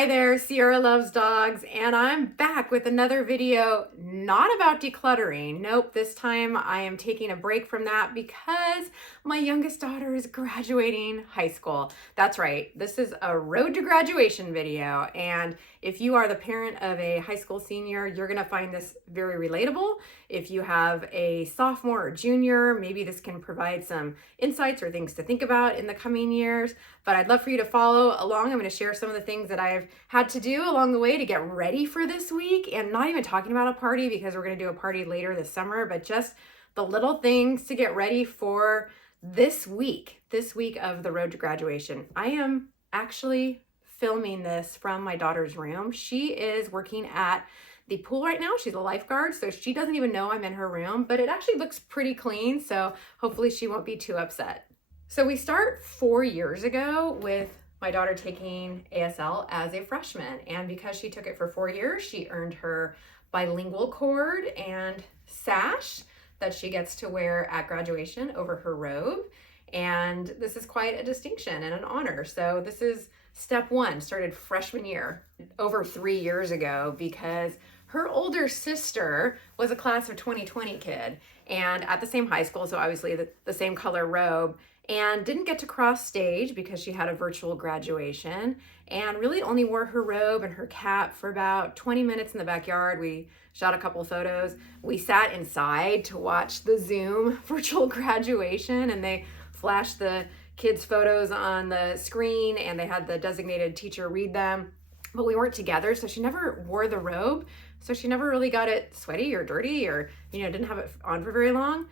Hi there, Sierra loves dogs, and I'm back with another video not about decluttering. Nope, this time I am taking a break from that because my youngest daughter is graduating high school. That's right, this is a road to graduation video, and if you are the parent of a high school senior, you're gonna find this very relatable. If you have a sophomore or junior, maybe this can provide some insights or things to think about in the coming years. But I'd love for you to follow along. I'm going to share some of the things that I've had to do along the way to get ready for this week, and not even talking about a party because we're going to do a party later this summer, but just the little things to get ready for this week of the road to graduation. I am actually filming this from my daughter's room. She is working at the pool right now. She's a lifeguard, so she doesn't even know I'm in her room, but it actually looks pretty clean, so hopefully she won't be too upset. So we start 4 years ago with my daughter taking ASL as a freshman. And because she took it for 4 years, she earned her bilingual cord and sash that she gets to wear at graduation over her robe. And this is quite a distinction and an honor. So this is step one, started freshman year over 3 years ago because her older sister was a class of 2020 kid and at the same high school, so obviously the same color robe, and didn't get to cross stage because she had a virtual graduation and really only wore her robe and her cap for about 20 minutes in the backyard. We shot a couple photos. We sat inside to watch the Zoom virtual graduation, and they flashed the kids' photos on the screen and they had the designated teacher read them. But we weren't together, so she never wore the robe. So she never really got it sweaty or dirty or, didn't have it on for very long.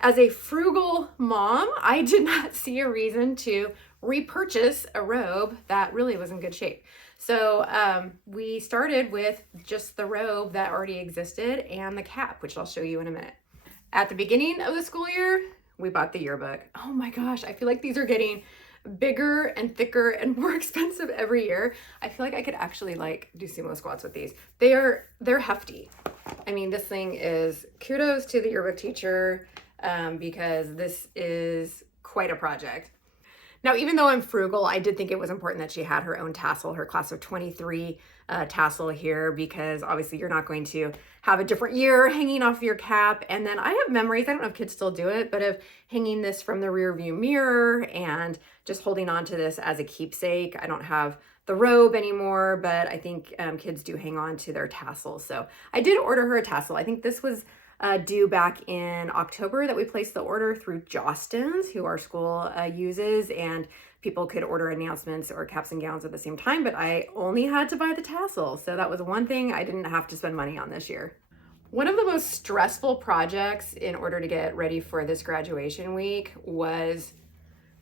As a frugal mom, I did not see a reason to repurchase a robe that really was in good shape. So we started with just the robe that already existed and the cap, which I'll show you in a minute. At the beginning of the school year, we bought the yearbook. Oh my gosh, I feel like these are getting bigger and thicker and more expensive every year. I feel like I could actually do sumo squats with these. They're hefty. I mean, this thing is kudos to the yearbook teacher. Because this is quite a project. Now, even though I'm frugal, I did think it was important that she had her own tassel, her class of 23 tassel here, because obviously you're not going to have a different year hanging off your cap. And then I have memories, I don't know if kids still do it, but of hanging this from the rear view mirror and just holding on to this as a keepsake. I don't have the robe anymore, but I think kids do hang on to their tassels. So I did order her a tassel. I think this was due back in October that we placed the order through Jostens, who our school uses, and people could order announcements or caps and gowns at the same time, but I only had to buy the tassel. So that was one thing I didn't have to spend money on this year. One of the most stressful projects in order to get ready for this graduation week was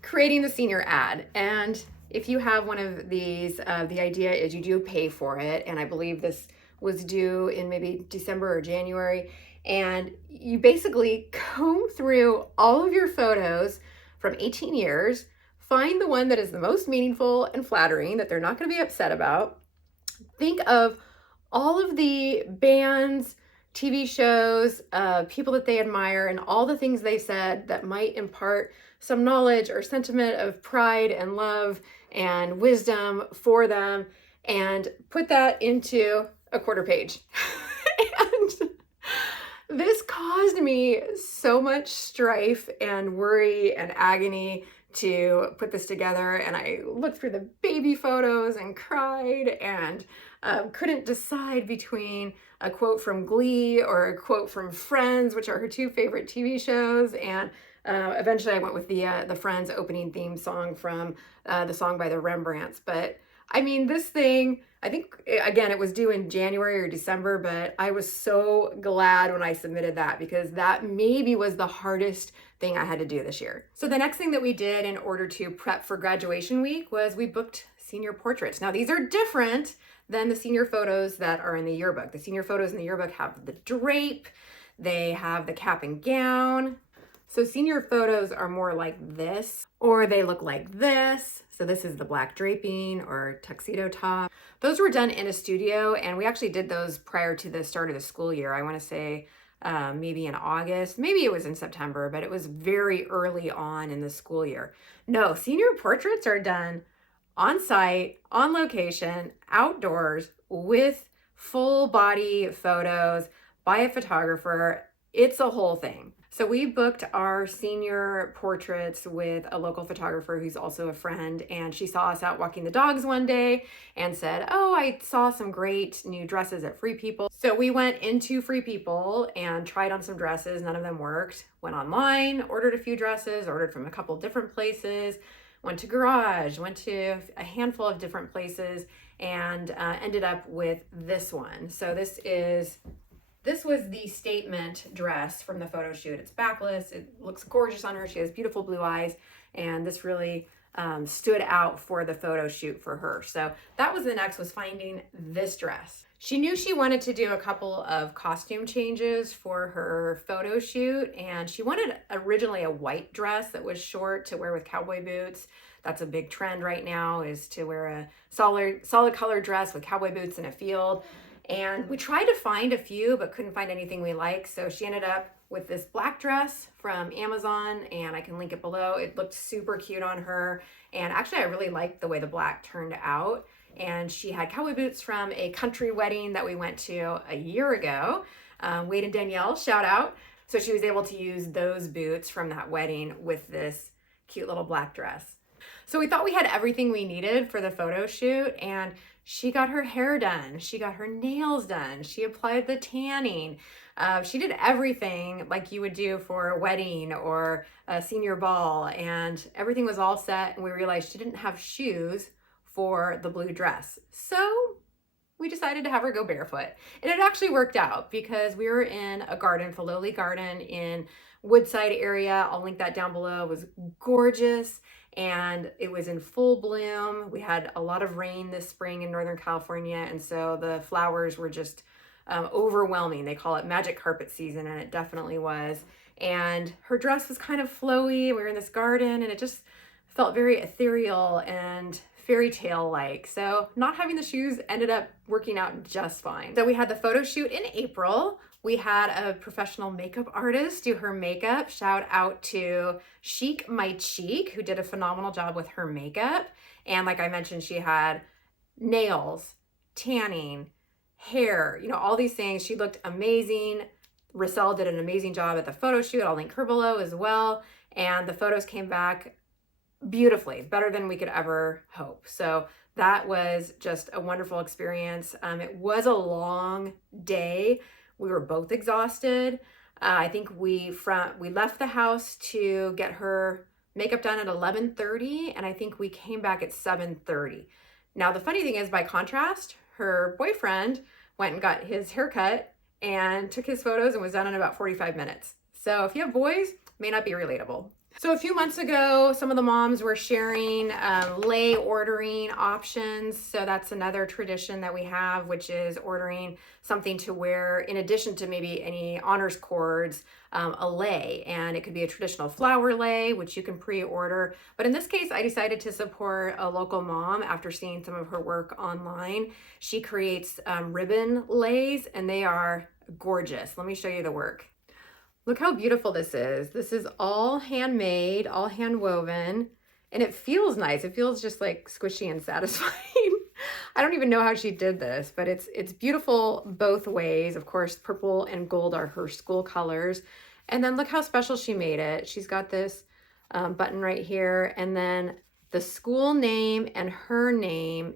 creating the senior ad. And if you have one of these, the idea is you do pay for it. And I believe this was due in maybe December or January. And you basically comb through all of your photos from 18 years, find the one that is the most meaningful and flattering that they're not going to be upset about. Think of all of the bands, TV shows, people that they admire, and all the things they said that might impart some knowledge or sentiment of pride and love and wisdom for them, and put that into a quarter page. And this caused me so much strife and worry and agony to put this together. And I looked through the baby photos and cried and couldn't decide between a quote from Glee or a quote from Friends, which are her two favorite TV shows. And eventually I went with the Friends opening theme song from the song by the Rembrandts. But I mean, this thing, I think, again, it was due in January or December, but I was so glad when I submitted that because that maybe was the hardest thing I had to do this year. So the next thing that we did in order to prep for graduation week was we booked senior portraits. Now, these are different than the senior photos that are in the yearbook. The senior photos in the yearbook have the drape, they have the cap and gown. So senior photos are more like this, or they look like this. So this is the black draping or tuxedo top. Those were done in a studio, and we actually did those prior to the start of the school year. I want to say maybe in August, maybe it was in September, but it was very early on in the school year. No, senior portraits are done on site, on location, outdoors with full body photos by a photographer. It's a whole thing. So we booked our senior portraits with a local photographer who's also a friend, and she saw us out walking the dogs one day and said, oh, I saw some great new dresses at Free People. So we went into Free People and tried on some dresses. None of them worked. Went online, ordered a few dresses, ordered from a couple different places, went to Garage, went to a handful of different places, and ended up with this one. So this was the statement dress from the photo shoot. It's backless. It looks gorgeous on her. She has beautiful blue eyes, and this really stood out for the photo shoot for her. So that was the next, was finding this dress. She knew she wanted to do a couple of costume changes for her photo shoot, and she wanted originally a white dress that was short to wear with cowboy boots. That's a big trend right now, is to wear a solid color dress with cowboy boots in a field. And we tried to find a few, but couldn't find anything we liked. So she ended up with this black dress from Amazon, and I can link it below. It looked super cute on her. And actually, I really liked the way the black turned out. And she had cowboy boots from a country wedding that we went to a year ago. Wade and Danielle, shout out. So she was able to use those boots from that wedding with this cute little black dress. So we thought we had everything we needed for the photo shoot, and she got her hair done. She got her nails done. She applied the tanning. She did everything like you would do for a wedding or a senior ball, and everything was all set, and we realized she didn't have shoes for the blue dress. So we decided to have her go barefoot. And it actually worked out because we were in a garden, Filoli Garden in Woodside area. I'll link that down below. It was gorgeous, and it was in full bloom. We had a lot of rain this spring in Northern California, and so the flowers were just overwhelming. They call it magic carpet season, and it definitely was. And her dress was kind of flowy. We were in this garden, and it just felt very ethereal and fairy tale like. So not having the shoes ended up working out just fine. So we had the photo shoot in April. We had a professional makeup artist do her makeup. Shout out to Chic My Cheek, who did a phenomenal job with her makeup. And like I mentioned, she had nails, tanning, hair, all these things. She looked amazing. Risselle did an amazing job at the photo shoot. I'll link her below as well. And the photos came back beautifully, better than we could ever hope. So that was just a wonderful experience. It was a long day. We were both exhausted. I think we left the house to get her makeup done at 11:30, and I think we came back at 7:30. Now, the funny thing is, by contrast, her boyfriend went and got his haircut and took his photos and was done in about 45 minutes. So if you have boys, may not be relatable. So a few months ago, some of the moms were sharing lei ordering options. So that's another tradition that we have, which is ordering something to wear in addition to maybe any honors cords, a lei. And it could be a traditional flower lei, which you can pre-order. But in this case, I decided to support a local mom after seeing some of her work online. She creates ribbon leis, and they are gorgeous. Let me show you the work. Look how beautiful this is. This is all handmade, all hand woven, and it feels nice. It feels just like squishy and satisfying. I don't even know how she did this, but it's beautiful both ways. Of course, purple and gold are her school colors. And then look how special she made it. She's got this button right here, and then the school name and her name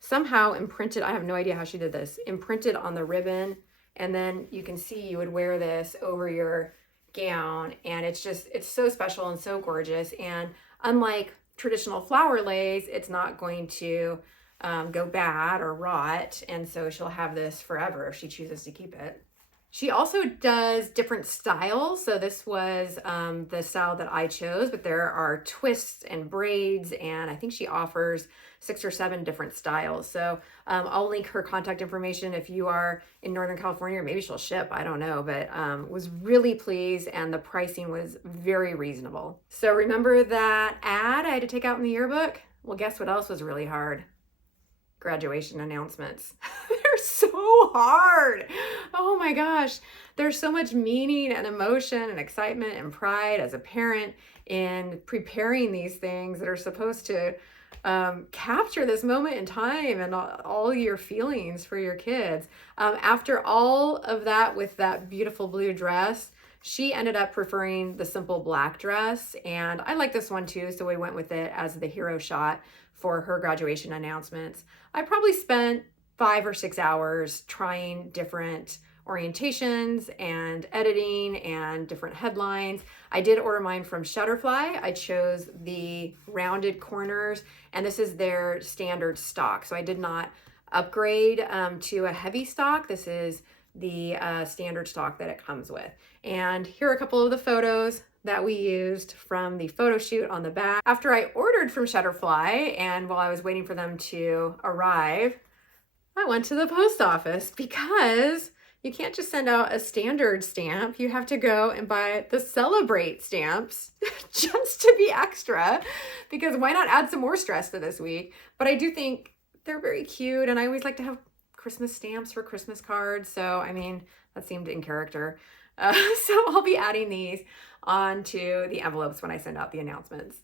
somehow imprinted. I have no idea how she did this. Imprinted on the ribbon. And then you can see you would wear this over your gown, and it's so special and so gorgeous. And unlike traditional flower leis, it's not going to go bad or rot. And so she'll have this forever if she chooses to keep it. She also does different styles. So this was the style that I chose, but there are twists and braids, and I think she offers 6 or 7 different styles. So I'll link her contact information if you are in Northern California, or maybe she'll ship, I don't know, but was really pleased, and the pricing was very reasonable. So remember that ad I had to take out in the yearbook? Well, guess what else was really hard? Graduation announcements. They're so hard. Oh my gosh. There's so much meaning and emotion and excitement and pride as a parent in preparing these things that are supposed to capture this moment in time and all your feelings for your kids. After all of that with that beautiful blue dress, she ended up preferring the simple black dress, and I like this one too, so we went with it as the hero shot for her graduation announcements. I probably spent 5 or 6 hours trying different orientations and editing and different headlines. I did order mine from Shutterfly. I chose the rounded corners, and this is their standard stock. So I did not upgrade to a heavy stock. This is the standard stock that it comes with. And here are a couple of the photos that we used from the photo shoot on the back. After I ordered from Shutterfly, and while I was waiting for them to arrive, I went to the post office because you can't just send out a standard stamp. You have to go and buy the Celebrate stamps just to be extra, because why not add some more stress to this week? But I do think they're very cute, and I always like to have Christmas stamps for Christmas cards. So, I mean, that seemed in character. So I'll be adding these onto the envelopes when I send out the announcements.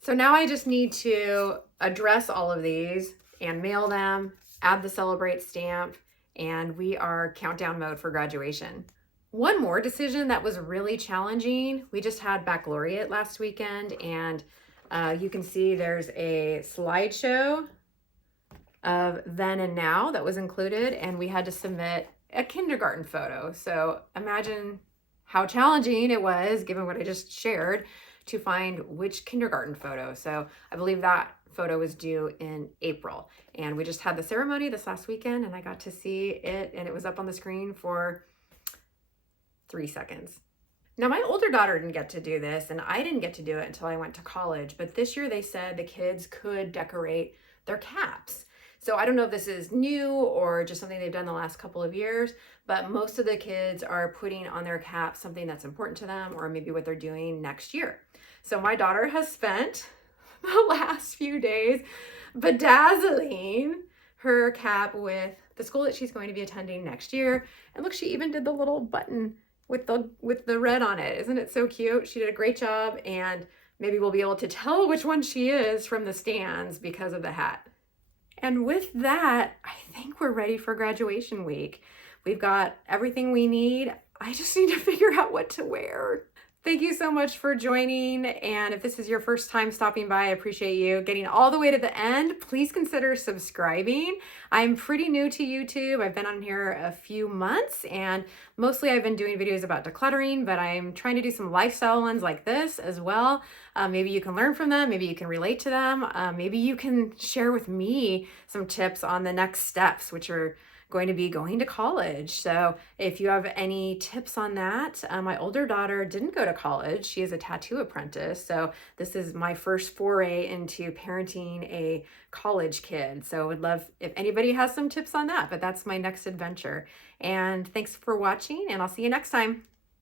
So now I just need to address all of these and mail them, add the Celebrate stamp, and we are countdown mode for graduation. One more decision that was really challenging. We just had baccalaureate last weekend, and you can see there's a slideshow of then and now that was included, and we had to submit a kindergarten photo. So imagine how challenging it was, given what I just shared, to find which kindergarten photo. So I believe that photo was due in April, and we just had the ceremony this last weekend, and I got to see it, and it was up on the screen for 3 seconds. Now, my older daughter didn't get to do this, and I didn't get to do it until I went to college, but this year they said the kids could decorate their caps. So I don't know if this is new or just something they've done the last couple of years, but most of the kids are putting on their cap something that's important to them, or maybe what they're doing next year. So my daughter has spent the last few days bedazzling her cap with the school that she's going to be attending next year. And look, she even did the little button with the red on it. Isn't it so cute? She did a great job, and maybe we'll be able to tell which one she is from the stands because of the hat. And with that, I think we're ready for graduation week. We've got everything we need. I just need to figure out what to wear. Thank you so much for joining, and if this is your first time stopping by, I appreciate you getting all the way to the end. Please consider subscribing. I'm pretty new to YouTube. I've been on here a few months, and mostly I've been doing videos about decluttering, but I'm trying to do some lifestyle ones like this as well. Maybe you can learn from them, maybe you can relate to them, maybe you can share with me some tips on the next steps, which are going to be going to college. So if you have any tips on that, my older daughter didn't go to college. She is a tattoo apprentice. So this is my first foray into parenting a college kid. So I would love if anybody has some tips on that, but that's my next adventure. And thanks for watching, and I'll see you next time.